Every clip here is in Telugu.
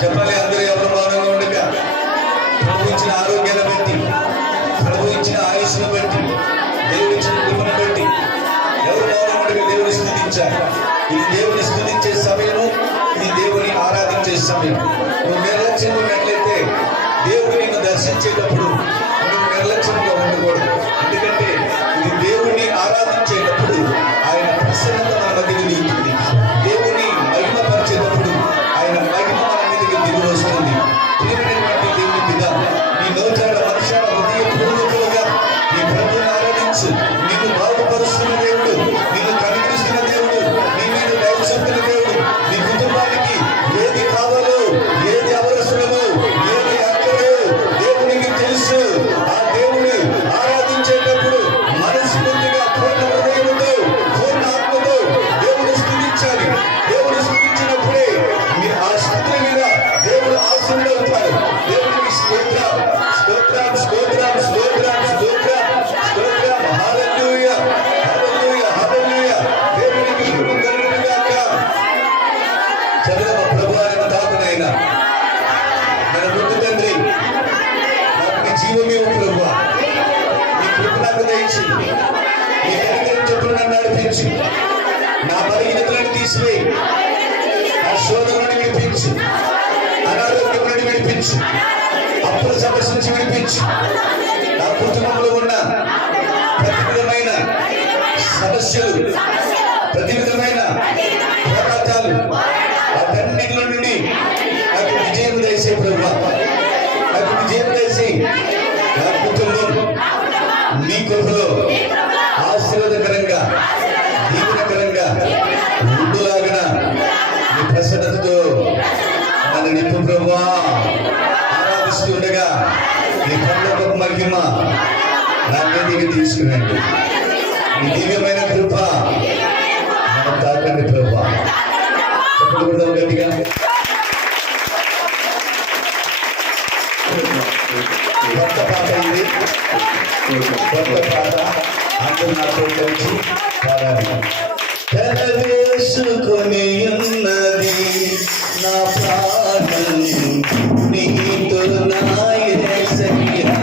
చెప్పాలి అందరూ ఎవరు మౌనంగా ఉండక. ప్రభు ఇచ్చిన ఆరోగ్యాన్ని బట్టి, ప్రభు ఇచ్చిన ఆయుష్ను బట్టి, దేవుడు ఇచ్చిన కృపను బట్టి ఎవరు మౌనంగా ఉండక దేవుని స్తుతించాలి. ఇది దేవుని స్తుతించే సమయము, ఇది దేవుని ఆరాధించే సమయం. నువ్వు నిర్లక్ష్యంగా ఉన్నట్లయితే దేవుడు నిన్ను దర్శించేటప్పుడు నువ్వు నిర్లక్ష్యంగా ఉండకూడదు. ఎందుకంటే ఇది దేవుణ్ణి ఆరాధించేటప్పుడు ఆయన ప్రసన్నత మన మధ్యకి దిగుతుంది. దేవుణ్ణి మహిమపరిచేటప్పుడు ఆయన మహిమ మన మీదకి దిగి వస్తుంది. ప్రియమైనటువంటి దేవుని పిత, నీ నోచాడ మనుషాల హృదయ పూర్వకులుగా నీ ప్రభుని ఆరాధించు. నిన్ను బాగుపరుస్తున్న దేవుడు, నిన్ను కనిపిస్తున్న దేవుడు, నీ మీద దయచూపుతున్న దేవుడు. నీ కుటుంబానికి ఏది కావాలో, ఏది అవసరమో, ఏది అక్కడో దేవునికి తెలుసు. ఆ దేవుని ఆరాధించేటప్పుడు మనస్ఫూర్తిగా పూర్ణ హృదయంతో, పూర్ణ ఆత్మతో దేవుని స్తుతించాలి. దేవుని స్తుతించినప్పుడే మీ ఆ స్థితి మీద దేవుడు ఆశీర్వదిస్తాడు. దేవునికి స్తోత్రం, స్తోత్రం, స్తోత్రం, స్తోత్రం, స్తోత్రం, స్తోత్రం. హల్లెలూయా, హల్లెలూయా, హల్లెలూయా. దేవునికి మహిమ కలుగును గాక. చదవ ప్రభువైన తాతనైనా మన ముందు తండ్రి, నాకు నీ జీవమేవు ప్రభువా. నీ కృప నాకు దయచి, నీ కనికరం చొప్పున నన్ను నడిపించి, నా బలహీనతలను తీసివేయి, నా శోధన నుండి విడిపించు, అనారోగ్యం నుండి విడిపించు, అప్పుల సమస్య నుంచి విడిపించు. నా కుటుంబంలో ఉన్న ప్రతి విధమైన సమస్యలు, ప్రతి విధమైన పోరాటాలు, వాటన్నిటిలో నుండి నాకు విజయం దయచే ప్రభువా. నాకు విజయం దయచి నా కుటుంబం నీ కృపలో ఆశీర్వాదకరంగా, దీవెనకరంగా ఉండులాగన నీ ప్రసన్నతతో నన్ను నింపు ప్రభువా. ఆరాధిస్తుండగా నీ పనులకు మహిమ నా మీదకి తీసుకురండి. నీ దివ్యమైన కృప నన్ను తాకండి ప్రభువా. చెప్పకూడదు గట్టిగా. కొత్త పాట ఇది, కొత్త పాట. అందరూ నాతో కలిసి పాడాలి. తెరవేసుకొని ఉన్నది నా ప్రాణం నీతో నా యేసయ్యా.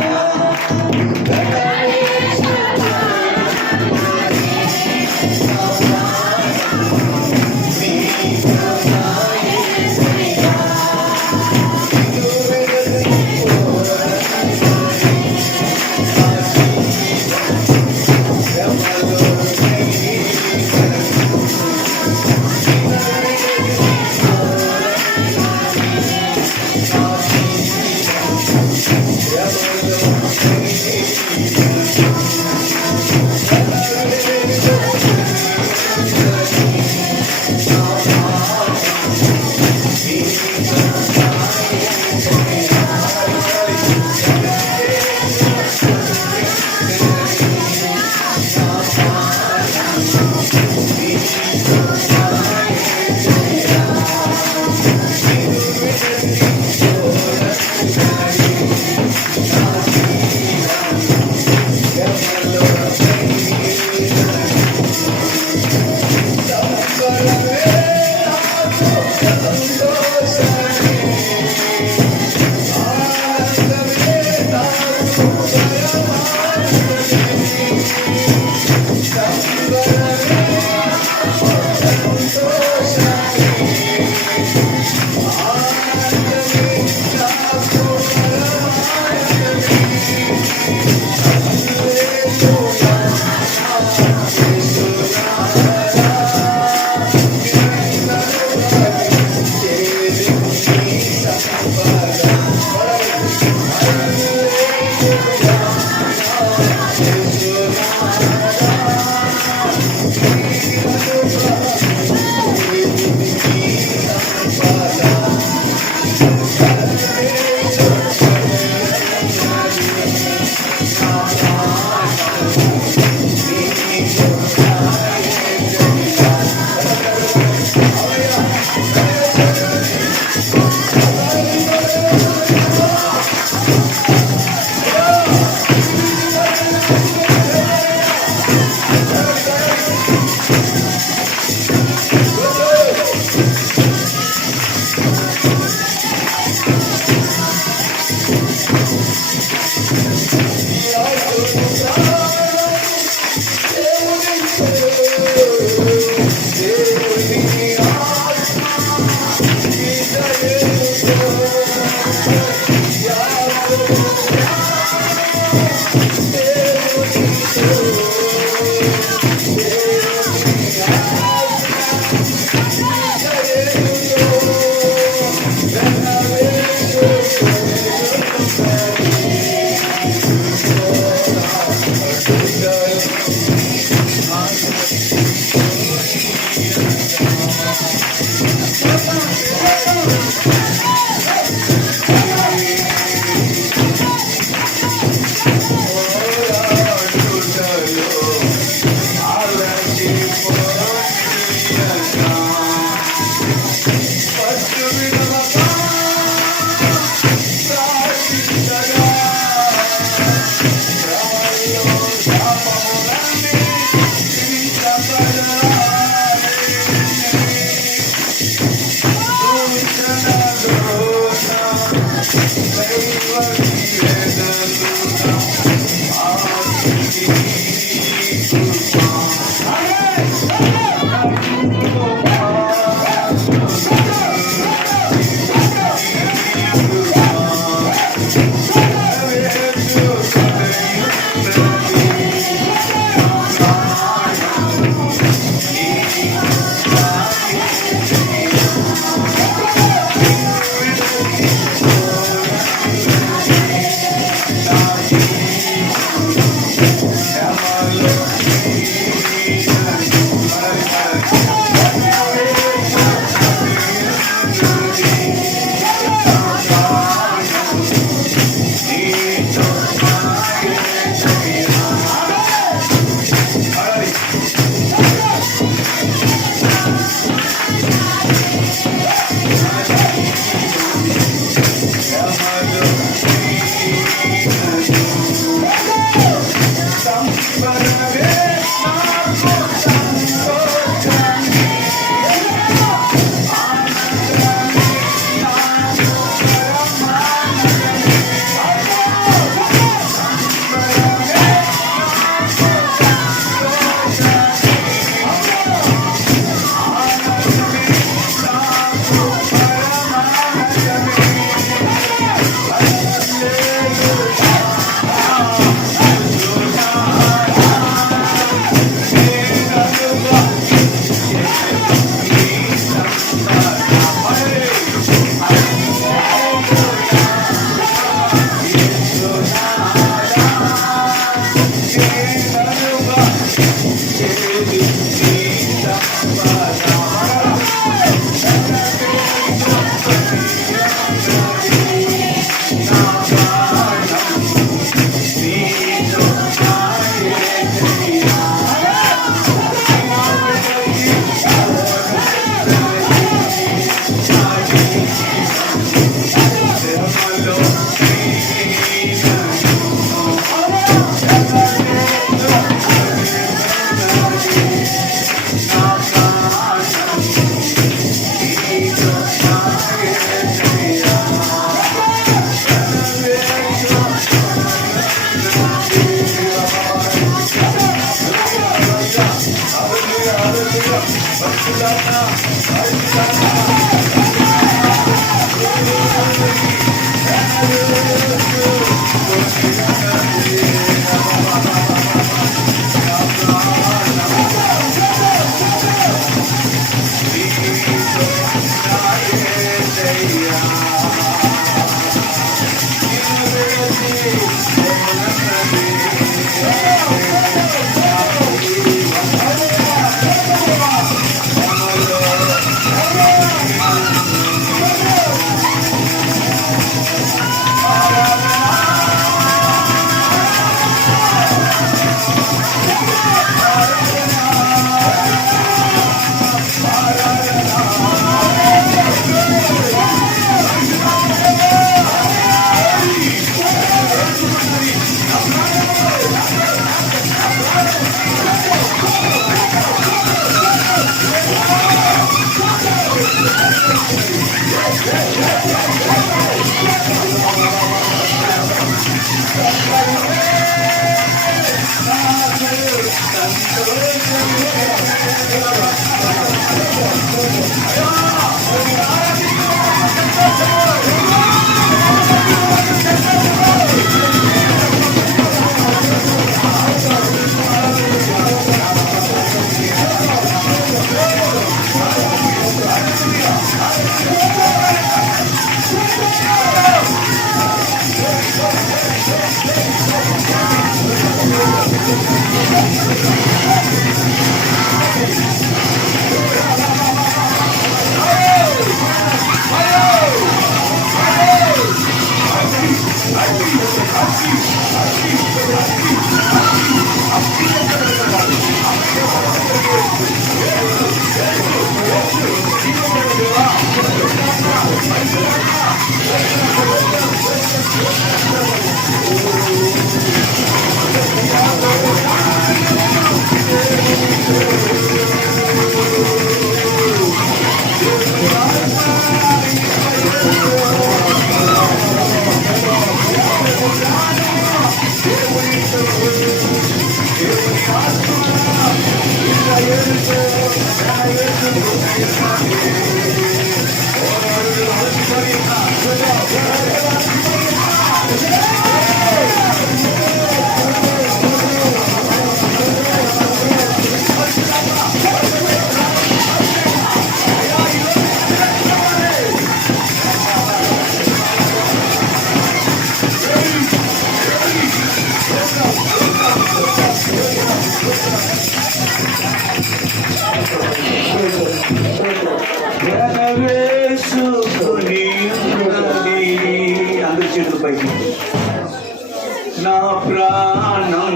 నా ప్రాణం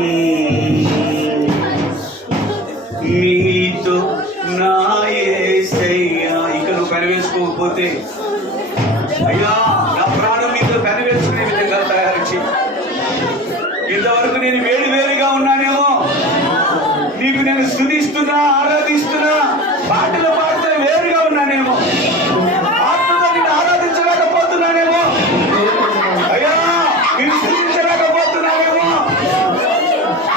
నీతో నా యేసయ్యా. ఇక నువ్వు కనివేసుకోకపోతే అయ్యా నా ప్రాణం నీతో కనివేసుకునే విధంగా తయారు చేయి. ఇంతవరకు నేను వేరుగా ఉన్నానేమో, నీకు నేను స్తుతిస్తున్నా ఆరాధిస్తున్నా పాటలు పాడితే వేరుగా ఉన్నానేమో, ఆత్మతో నేను ఆరాధించలేకపోతున్నానేమో, అయ్యా నేను స్తుతించలేకపోతున్నానేమో.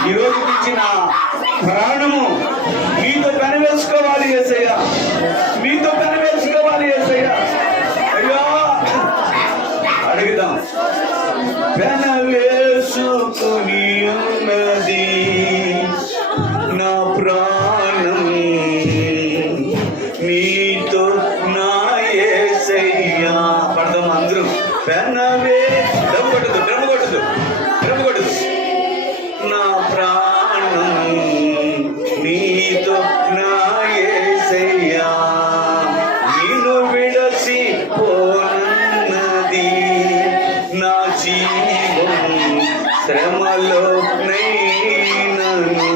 ఈ రోజు నుంచి నా ప్రాణము మీతో కనివేసుకోవాలి యేసయ్యా, మీతో కనివేసుకోవాలి యేసయ్యా. అయ్యా అడుగుదాం. పెనవేసుకుని ఉన్నది నా ప్రాణం నీతో నా యేసయ్యా. పడదాం అందరూ. పెనవే డ్రమ్ కొట్టదు నా ప్రాణం నీతో నా యేసయ్యా. నిన్ను విడసి పోనన్నది నా జీవం శ్రమలో నైనను.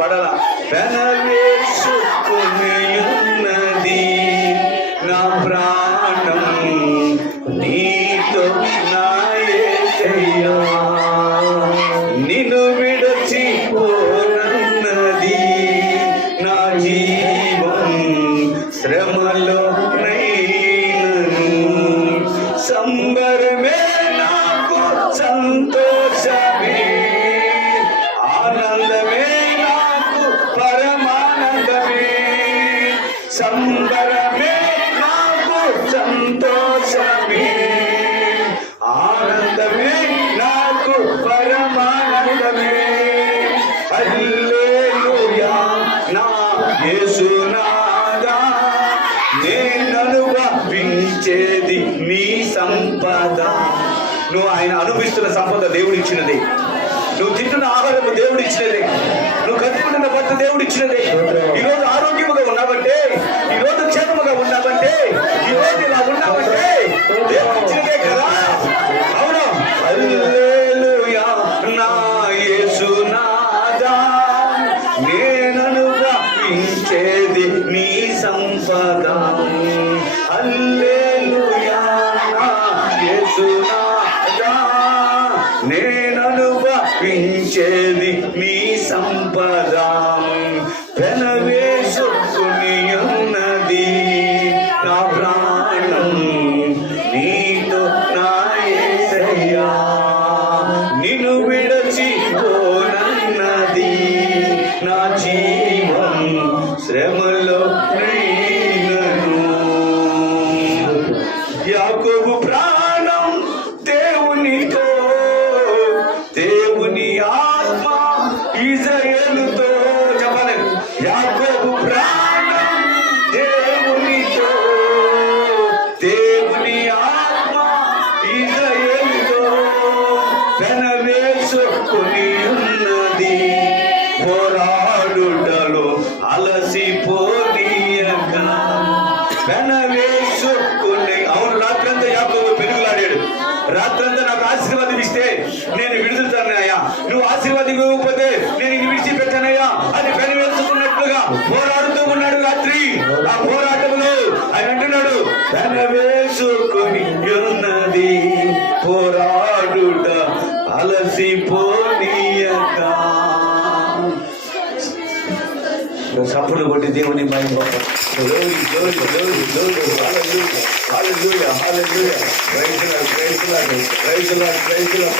పడలా. పెనవేసుకుని ఉన్నది నా ప్రాణం నీతో నా యేసయ్యా. నిన్ను విడచిపోనన్నది నా జీవం శ్రమలో నైనను. సంబరమే నాకు సంతోషమే, ఆనందమే నాకు పరమానందమే. సంబరమే నాకు సంతోషమే, ఆనందమే నాకు పరమానందమే. హల్లెలూయా నా యేసునాథా, నేను అనుభవించేది నీ సంపద. నువ్వు ఆయన అనుభవిస్తున్న సంపద దేవుడు ఇచ్చినది. నువ్వు తింటున్న ఆహారము దేవుడు ఇచ్చినదే. నువ్వు కట్టుకుంటున్న భర్త దేవుడు ఇచ్చినదే. ఈరోజు ఆరోగ్యముగా ఉన్నావంటే, ఈరోజు క్షేమముగా ఉన్నావంటే, ఈరోజు ఇలా ఉన్నావంటే దేవుడు ఇచ్చినదే కదా. అవును. హల్లెలూయా నా యేసునాథా, నేను అనుభవించేది నీ సంపద. హల్లెలూయా నా యేసునాథా, నేను అనుభవించేది నీ సంపద. పెనవేసుకుని ఉన్నది నా ప్రాణం నీతో నా యేసయ్యా, నిన్ను విడచిపోనన్నది నా జీవం శ్రమలో నైనను. యాకోబు ప్రాణం దేవునితో, దేవుని ఆత్మ ఇశ్రాయేలుతో. చెప్పండి. యాకోబు ప్రాణం దేవునితో, దేవుని ఆత్మ ఇశ్రాయేలుతో పెనవేసుకుని ఉన్నది. పోరాడుటలో అలసిపోనీయక పెనవేసుకుని. అవును, రాత్రంతా యాకోబు పెరుగులాడాడు. రాత్రంతా నాకు ఆశీర్వాదం ఇస్తే నేను విడుదలయ్యా, నువ్వు ఆశీర్వాదం ఇవ్వకపోతే నేను ఇది విడిచిపెట్టానయ్యా అని పెనవేసుకున్నట్లుగా పోరాడుతూ ఉన్నాడు రాత్రి. ఆ పోరాటంలో ఆయన అంటున్నాడు, పెనవేసుకుని ఉన్నది పోరాడుట అలసిపోనీయక. సప్పుడు కొట్టి దేవుని మహిమ. Glory, glory, glory, glory. Hallelujah, hallelujah, hallelujah. Praise the Lord, praise the Lord, praise the Lord, praise the Lord.